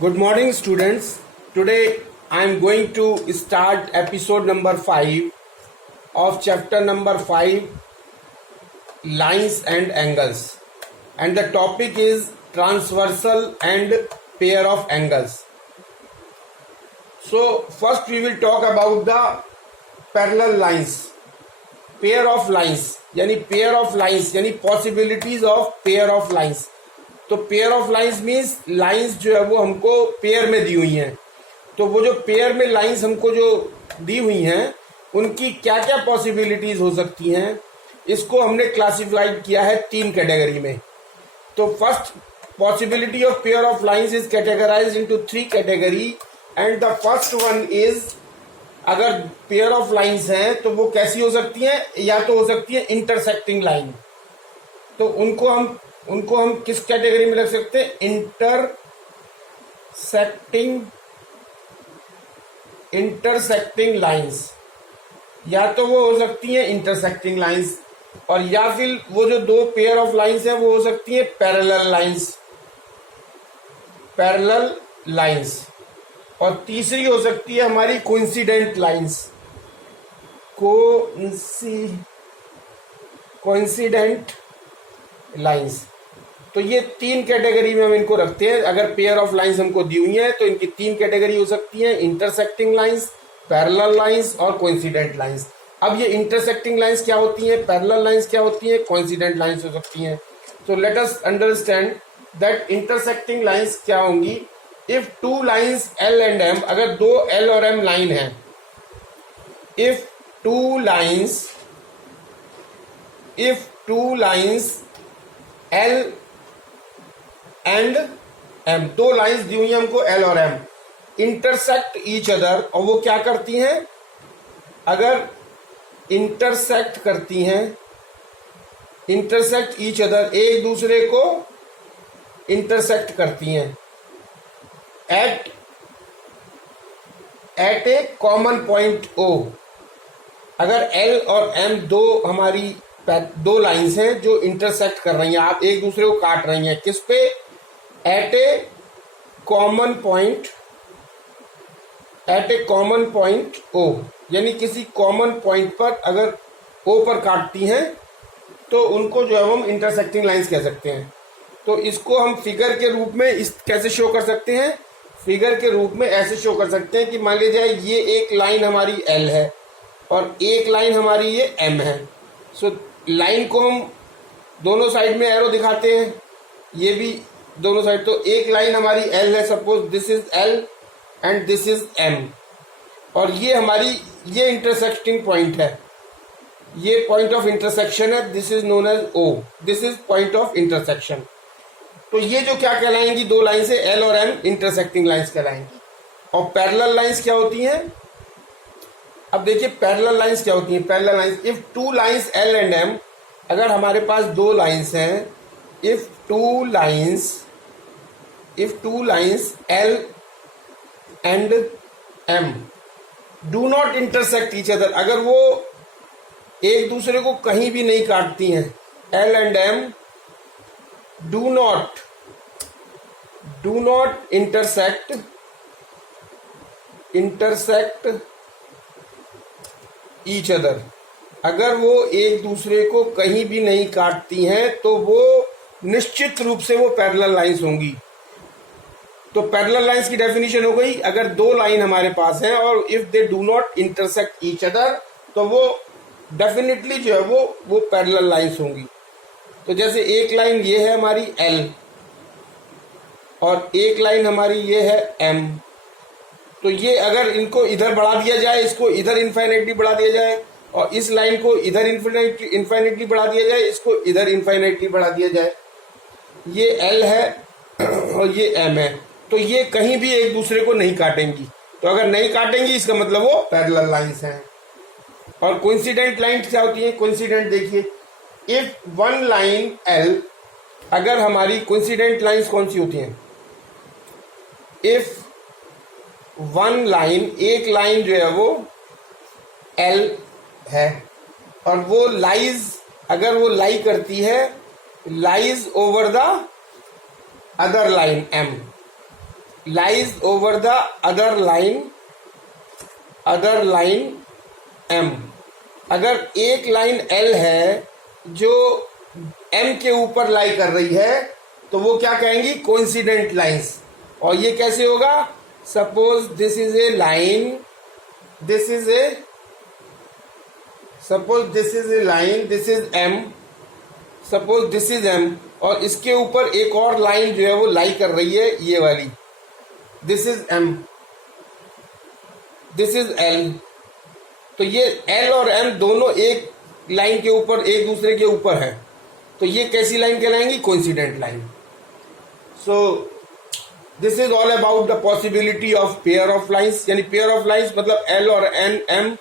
Good morning, students. Today I am going to start episode number 5 of chapter number 5, Lines and Angles. And the topic is transversal and pair of angles. So, first we will talk about the parallel lines. Pair of lines, यानी possibilities of pair of lines. तो pair of lines means lines जो है वो हमको pair में दी हुई हैं। तो वो जो पेयर में लाइंस हमको जो दी हुई हैं उनकी क्या क्या पॉसिबिलिटीज हो सकती हैं, इसको हमने क्लासिफाइड किया है 3 कैटेगरी में। तो first possibility of pair of lines is categorised into 3 category and the first one is, अगर पेयर ऑफ लाइंस हैं तो वो कैसी हो सकती हैं, या तो हो सकती है इंटरसेक्टिंग लाइन। तो उनको हम किस कैटेगरी में रख सकते हैं, इंटरसेक्टिंग लाइंस। या तो वो हो सकती हैं इंटरसेक्टिंग लाइंस, और या फिर वो जो 2 पेयर ऑफ लाइंस हैं वो हो सकती हैं पैरेलल लाइंस। और तीसरी हो सकती है हमारी कोइंसिडेंट लाइंस। तो ये 3 कैटेगरी में हम इनको रखते हैं। अगर पेयर ऑफ लाइंस हमको दी हुई है तो इनकी 3 कैटेगरी हो सकती है, इंटरसेक्टिंग लाइंस, पैरेलल लाइंस और कोइंसिडेंट लाइंस। अब ये इंटरसेक्टिंग लाइंस क्या होती हैं, पैरेलल लाइंस क्या होती हैं, कोइंसिडेंट लाइंस हो सकती हैं। तो let us understand that intersecting lines क्या होंगी। If 2 lines L and M, अगर 2 L और M लाइन है, if two lines L and M, 2 लाइंस दी हुई है हमको L और M, इंटरसेक्ट ईच अदर। और वो क्या करती हैं, अगर इंटरसेक्ट ईच अदर, एक दूसरे को इंटरसेक्ट करती हैं एट ए कॉमन पॉइंट O। अगर L और M हमारी 2 लाइंस हैं जो इंटरसेक्ट कर रही हैं, आप एक दूसरे को काट रही हैं, किस पे, एट ए कॉमन पॉइंट O, यानी किसी कॉमन पॉइंट पर अगर O पर काटती हैं तो उनको जो है हम इंटरसेक्टिंग लाइंस कह सकते हैं। तो इसको हम फिगर के रूप में कैसे शो कर सकते हैं, फिगर के रूप में ऐसे शो कर सकते हैं कि मान लीजिए ये एक लाइन हमारी L है और एक लाइन हमारी ये M है। सो लाइन को हम दोनों साइड में एरो दिखाते हैं, ये भी दोनों साइड। तो एक लाइन हमारी L है, suppose this is L and this is M, और ये इंटरसेक्टिंग पॉइंट है, ये पॉइंट ऑफ इंटरसेक्शन है, this is known as O, this is point of intersection. तो ये जो क्या कहलाएंगी, 2 लाइन से L और M इंटरसेक्टिंग लाइंस कहलाएंगी। और पैरेलल लाइंस क्या होती हैं, अब देखिए पैरेलल लाइंस क्या होती हैं। Parallel lines, if 2 lines L and M, अगर हमारे पास 2 लाइंस हैं, if two lines L and M do not intersect each other, अगर वो एक दूसरे को कहीं भी नहीं काटती हैं, L and M do not intersect each other, अगर वो एक दूसरे को कहीं भी नहीं काटती हैं तो वो निश्चित रूप से वो पैरेलल लाइंस होंगी। तो पैरेलल लाइंस की डेफिनेशन हो गई, अगर 2 लाइन हमारे पास हैं और if they do not intersect each other तो वो डेफिनेटली जो है वो पैरेलल लाइंस होंगी। तो जैसे एक लाइन ये है हमारी L और एक लाइन हमारी ये है M, तो ये अगर इनको इधर बढ़ा दिया जाए, इसको इधर इनफाइनाइटली बढ़ा दिया जाए, और इस लाइन को इधर इनफाइनाइटली बढ़ा दिया जाए, इसको इधर इनफाइनाइटली बढ़ा दिया जाए, ये L है और ये M है, तो ये कहीं भी एक दूसरे को नहीं काटेंगी। तो अगर नहीं काटेंगी इसका मतलब वो पैरेलल लाइंस हैं। और कोइंसिडेंट लाइंस क्या होती है, कोइंसिडेंट देखिए, इफ 1 लाइन L, अगर हमारी कोइंसिडेंट लाइंस कौन सी होती हैं, इफ 1 लाइन, एक लाइन जो है वो L है और वो लाइज, अगर वो लाई करती है lies over the other line M, lies over the other line m। अगर एक लाइन L है जो M के ऊपर लाई कर रही है तो वो क्या कहेंगी, कोइंसिडेंट लाइंस। और ये कैसे होगा, suppose this is a line, this is a line, this is M, suppose this is M, और इसके ऊपर एक और लाइन जो है वो लाई कर रही है, ये वाली, this is M, this is L। तो ये L और M दोनों एक लाइन के ऊपर, एक दूसरे के ऊपर है, तो ये कैसी लाइन कहलाएंगी, coincident line. So this is all about the possibility of pair of lines. यानी पेयर ऑफ लाइंस मतलब L और M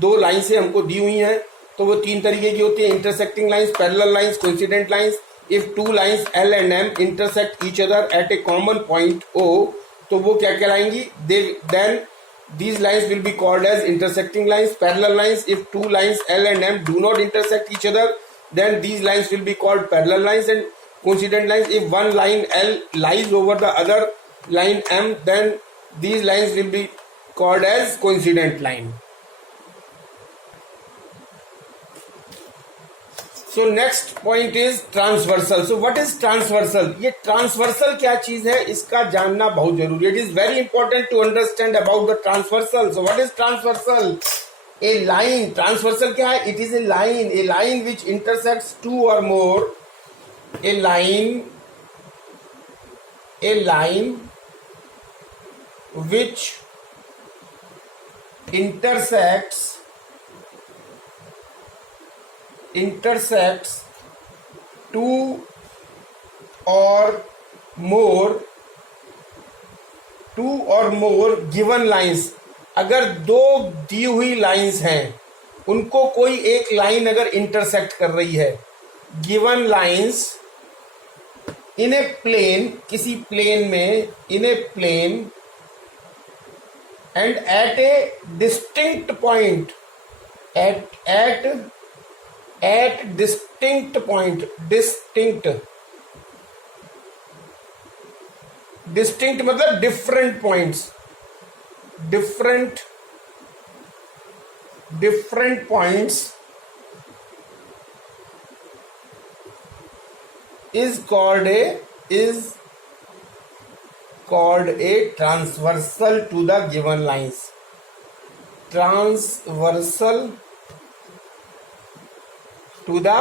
दो लाइन से हमको दी हुई हैं, तो वो तीन तरीके की होती है, intersecting lines, parallel lines, coincident lines. If two lines L and M intersect each other at A common point O, तो वो क्या कहलाएंगी, then these lines will be called as intersecting lines. Parallel lines, if two lines L and M do not intersect each other, then these lines will be called parallel lines. And coincident lines, if one line L lies over the other line M, then these lines will be called as coincident line. So next point is transversal. So what is transversal? ये transversal क्या चीज है, इसका जानना बहुत जरूरी है. It is very important to understand about the transversal. So what is transversal? A line. Transversal क्या है? It is a line which intersects two or more. A line which intersects two or more given lines। अगर दो दी हुई lines हैं, उनको कोई एक line अगर इंटरसेक्ट कर रही है, given lines in a plane, किसी प्लेन में, in a plane and at a distinct point, at distinct point, distinct मतलब different points, different points is called a transversal to the given lines। transversal to the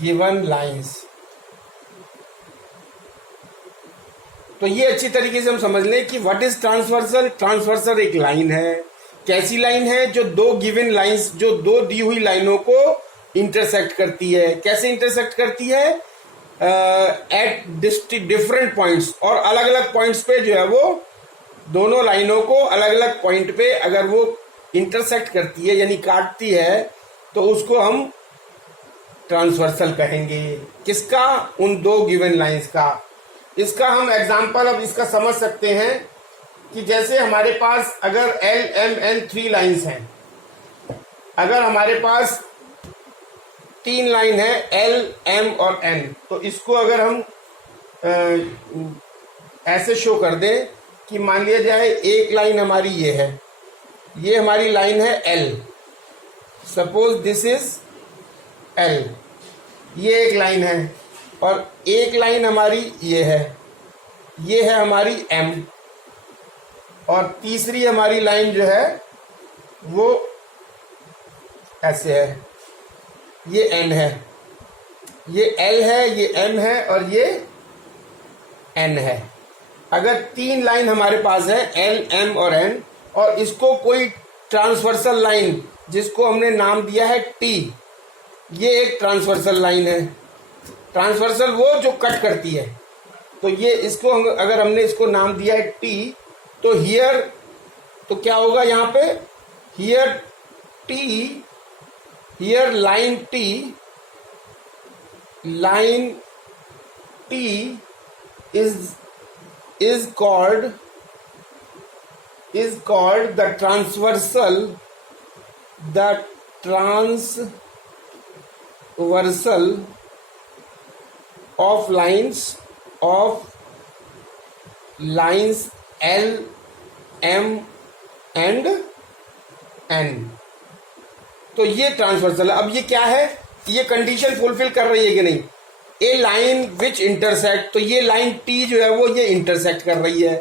given lines। तो ये अच्छी तरीके से हम समझ लें कि व्हाट इज ट्रांसवर्सल। ट्रांसवर्सल एक लाइन है, कैसी लाइन है, जो दो गिवन लाइंस, जो दो दी हुई लाइनों को इंटरसेक्ट करती है। कैसे इंटरसेक्ट करती है, एट डिफरेंट पॉइंट्स, और अलग अलग पॉइंट्स पे जो है वो दोनों लाइनों को अलग अलग पॉइंट पे अगर वो इंटरसेक्ट करती है यानी काटती है, तो उसको हम ट्रांसवर्सल कहेंगे। किसका, उन दो गिवन लाइंस का। इसका हम एग्जांपल अब इसका समझ सकते हैं कि जैसे हमारे पास अगर L, M, N 3 लाइंस हैं, अगर हमारे पास 3 लाइन है L, M और N, तो इसको अगर हम ऐसे शो कर दें कि मान लिया जाए एक लाइन हमारी ये है, ये हमारी लाइन है L, suppose this is L, ये एक लाइन है, और एक लाइन हमारी ये है हमारी M, और तीसरी हमारी लाइन जो है वो ऐसे है, ये N है, ये L है, ये M है और ये N है। अगर 3 लाइन हमारे पास है L, M और N, और इसको कोई ट्रांसवर्सल लाइन जिसको हमने नाम दिया है T, ये एक ट्रांसवर्सल लाइन है। ट्रांसवर्सल वो जो कट करती है, तो ये इसको अगर हमने इसको नाम दिया है T, तो हियर तो क्या होगा यहाँ पे, here T, here line T is called the transversal of lines of lines L, M and N। तो ये ट्रांसवर्सल है। अब ये क्या है, ये कंडीशन फुलफिल कर रही है कि नहीं। ए लाइन विच इंटरसेक्ट, तो ये लाइन T जो है वो ये इंटरसेक्ट कर रही है।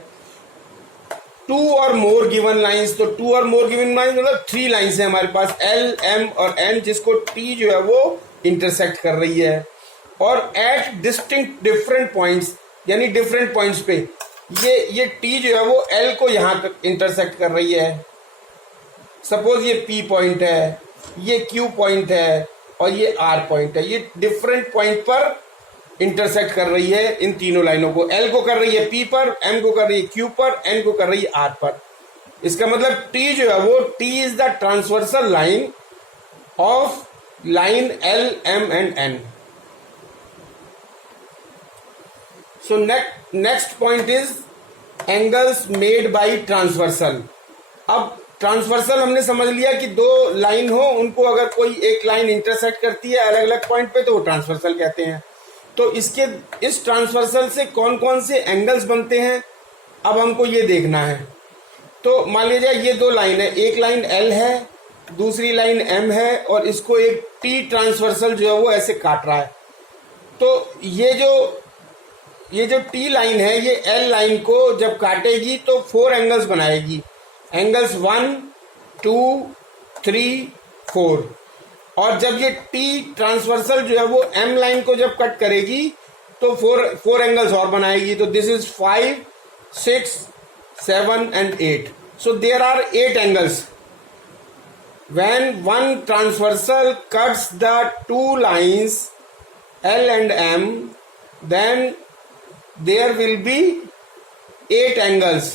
टू और मोर गिवन लाइंस, तो टू और मोर गिवन लाइंस मतलब 3 लाइंस है हमारे पास L, M और N, जिसको T जो है वो इंटरसेक्ट कर रही है। और एट डिस्टिंक्ट डिफरेंट पॉइंट्स, यानी डिफरेंट पॉइंट्स पे ये T जो है वो L को यहां तक इंटरसेक्ट कर रही है। सपोज ये P पॉइंट है, ये Q पॉइंट है और ये R पॉइंट है। ये डिफरेंट पॉइंट पर इंटरसेक्ट कर रही है इन तीनों लाइनों को। L को कर रही है P पर, M को कर रही है Q पर, N को कर रही है R पर। इसका मतलब T जो है वो T is the transversal line of line L, M and N। So next point is angles made by transversal. अब ट्रांसवर्सल हमने समझ लिया कि 2 लाइन हो, उनको अगर कोई एक लाइन इंटरसेक्ट करती है अलग अलग पॉइंट पे तो वो ट्रांसवर्सल कहते हैं। तो इस ट्रांसवर्सल से कौन कौन से एंगल्स बनते हैं अब हमको ये देखना है। तो मान लीजिए ये 2 लाइन है, एक लाइन L है, दूसरी लाइन M है और इसको एक T ट्रांसवर्सल जो है वो ऐसे काट रहा है। तो ये जो T लाइन है ये L लाइन को जब काटेगी तो 4 एंगल्स बनाएगी। एंगल्स 1, 2, 3, 4। और जब ये T ट्रांसवर्सल जो है वो M लाइन को जब कट करेगी तो 4 एंगल्स और बनाएगी। तो this is 5, 6, 7 and 8। So there are 8 angles. When one transversal cuts the 2 lines L and M, then there will be 8 angles.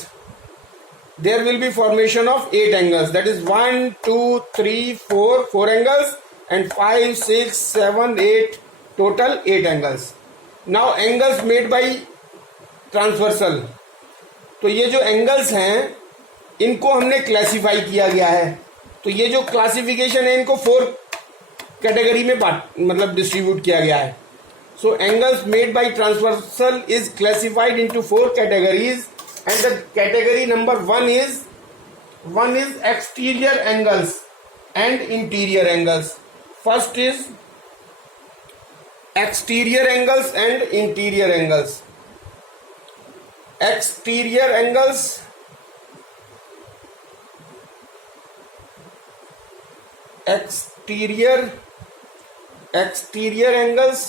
There will be formation of 8 angles. That is 1, 2, 3, 4 angles and 5, 6, 7, 8, total 8 angles. Now angles made by transversal. तो ये जो angles हैं इनको हमने classify किया गया है। तो ये जो क्लासिफिकेशन है इनको 4 कैटेगरी में मतलब डिस्ट्रीब्यूट किया गया है। सो angles made by transversal is classified into 4 categories and the category number 1 is exterior angles and interior angles. First is exterior angles and interior angles. Exterior angles exterior angles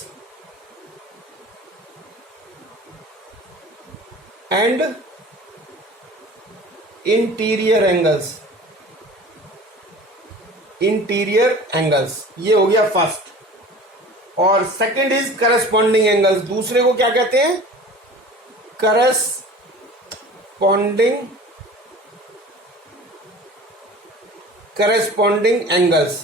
and interior angles। ये हो गया first. और second is corresponding angles. दूसरे को क्या कहते हैं, corresponding angles।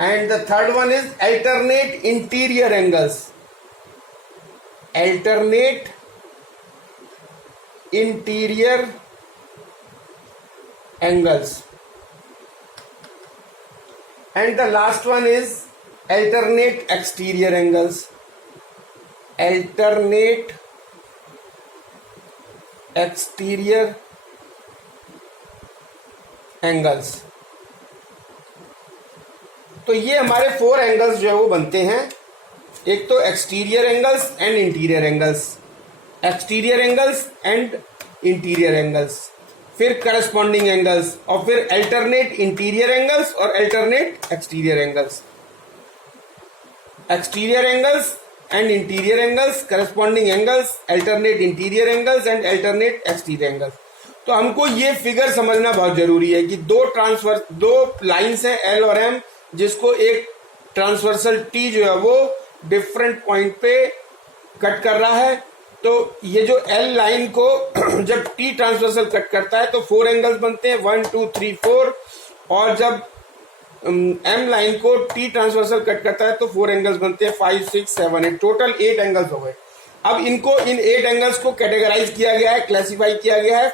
And the third one is alternate interior angles। alternate interior angles। And the last one is alternate exterior angles। alternate exterior angles. तो ये हमारे 4 एंगल्स जो है वो बनते हैं। एक तो exterior angles and interior angles, exterior angles and interior angles, फिर करस्पॉन्डिंग एंगल्स और फिर अल्टरनेट इंटीरियर एंगल्स और alternate exterior angles. Exterior angles and interior angles, corresponding angles, alternate interior angles and alternate exterior angles. तो हमको ये figure समझना बहुत जरूरी है कि 2 लाइंस हैं L और M, जिसको एक ट्रांसवर्सल T जो है वो डिफरेंट पॉइंट पे कट कर रहा है। तो ये जो L लाइन को जब T ट्रांसवर्सल कट करता है तो 4 एंगल्स बनते हैं, 1, 2, 3, 4। और जब M लाइन को T ट्रांसवर्सल कट करता है तो 4 एंगल्स बनते हैं, 5, 6, 7, 8, टोटल 8 एंगल्स हो गए। अब इनको इन 8 एंगल्स को कैटेगराइज किया गया है, क्लासिफाई किया गया है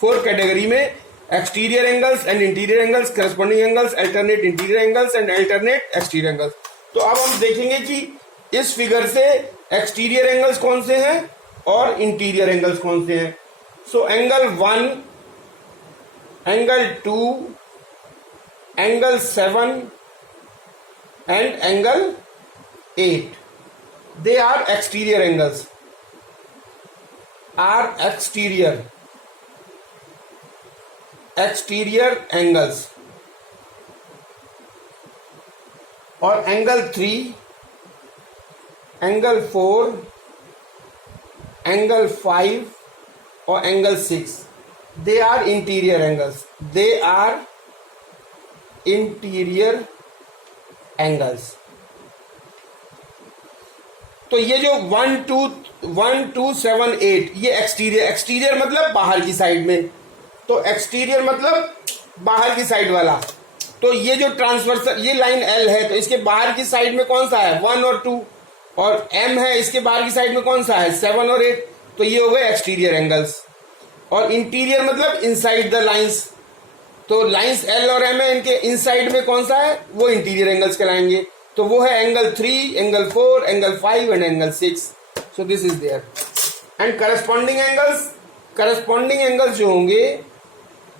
4 कैटेगरी में, exterior angles and interior angles, corresponding angles, alternate interior angles and alternate exterior angles. तो अब हम देखेंगे कि इस फिगर से एक्सटीरियर एंगल्स कौन से हैं और इंटीरियर एंगल्स कौन से हैं। So angle 1, angle 2, angle 7 and angle 8, they are exterior angles, are exterior angles. और एंगल 3, एंगल 4, एंगल 5 और angle 6, they are interior angles. They are interior angles. तो ये जो 1 2 7 8 ये एक्सटीरियर मतलब बाहर की साइड में, तो एक्सटीरियर मतलब बाहर की साइड वाला। तो ये जो ट्रांसवर्सल ये लाइन L है, तो इसके बाहर की साइड में कौन सा है 1 और 2, और M है इसके बाहर की साइड में कौन सा है 7 और 8, तो ये हो गए एक्सटीरियर एंगल्स। और इंटीरियर मतलब इनसाइड द लाइंस, तो लाइंस L और M है, इनके इनसाइड में कौन सा है वो इंटीरियर एंगल्स कहलाएंगे। तो वो है angle 3, angle 4, angle 5 and angle 6। So this is there. And corresponding angles जो होंगे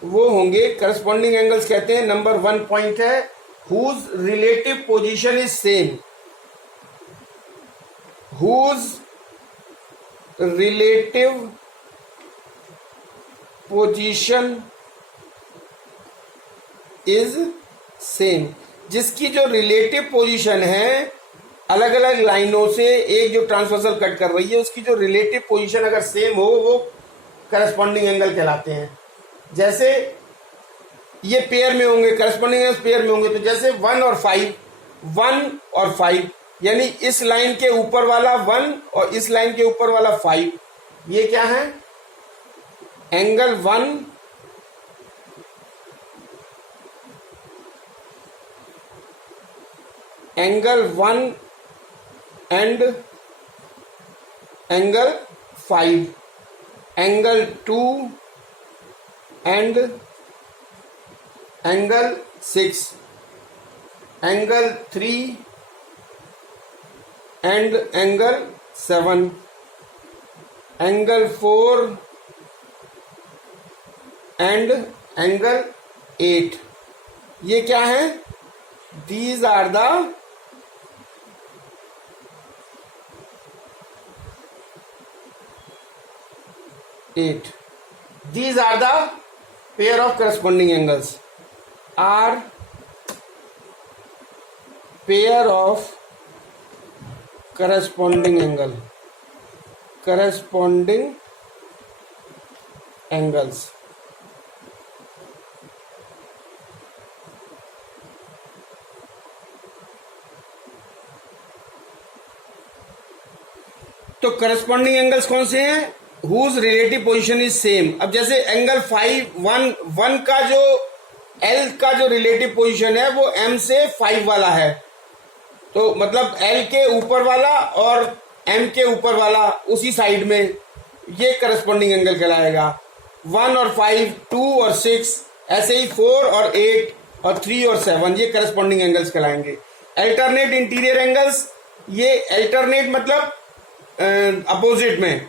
वो होंगे, करस्पॉन्डिंग एंगल्स कहते हैं, नंबर 1 पॉइंट है whose relative position is same, whose relative position is same, जिसकी जो रिलेटिव पोजीशन है अलग अलग लाइनों से एक जो ट्रांसवर्सल कट कर रही है उसकी जो रिलेटिव पोजीशन अगर सेम हो वो करस्पॉन्डिंग एंगल कहलाते हैं। जैसे ये पेयर में होंगे, करस्पॉन्डिंग एंगल्स पेयर में होंगे, तो जैसे 1 और 5 यानी इस लाइन के ऊपर वाला 1 और इस लाइन के ऊपर वाला 5, ये क्या है angle 1 angle 1 and angle 5, angle 2 and angle 6, angle 3 and angle 7, angle 4 and angle 8। ये क्या है, these are the These are the pair of corresponding angles. Are pair of corresponding angles. तो करस्पॉन्डिंग एंगल्स कौन से हैं, whose relative position is same. अब जैसे angle 1 का जो L का जो रिलेटिव पोजीशन है वो M से 5 वाला है, तो मतलब L के ऊपर वाला और M के ऊपर वाला उसी साइड में, ये करस्पॉन्डिंग एंगल कहलाएगा। 1 और 5, 2 और 6, ऐसे ही 4 और 8 और 3 और 7 ये करस्पॉन्डिंग एंगल्स कहलाएंगे। अल्टरनेट इंटीरियर एंगल्स, ये अल्टरनेट मतलब अपोजिट में,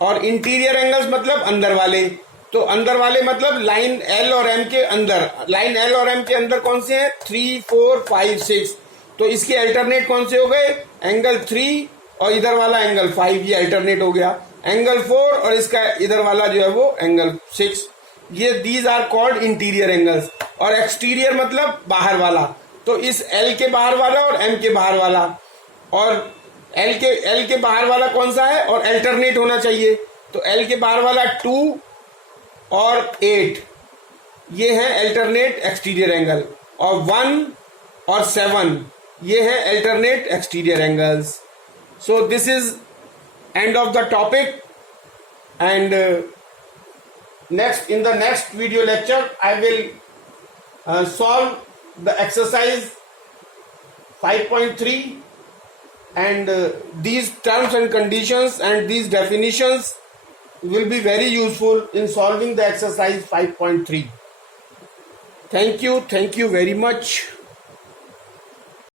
और इंटीरियर एंगल्स मतलब अंदर वाले। तो अंदर वाले मतलब लाइन L और M के अंदर, लाइन L और M के अंदर कौन से हैं 3, 4, 5, 6, तो इसके अल्टरनेट कौन से हो गए एंगल 3 और इधर वाला एंगल 5, ये अल्टरनेट हो गया। एंगल 4 और इसका इधर वाला जो है वो एंगल 6, ये these are called interior angles. और एक्सटीरियर मतलब बाहर वाला, तो इस L के बाहर वाला और M के बाहर वाला, और L के बाहर वाला कौन सा है और अल्टरनेट होना चाहिए, तो L के बाहर वाला 2 और 8 ये है अल्टरनेट एक्सटीरियर एंगल, और 1 और 7 ये है alternate exterior angles. So this is end of the topic, and next in the next video lecture I will solve the exercise 5.3, and these terms and conditions and these definitions will be very useful in solving the exercise 5.3. Thank you very much.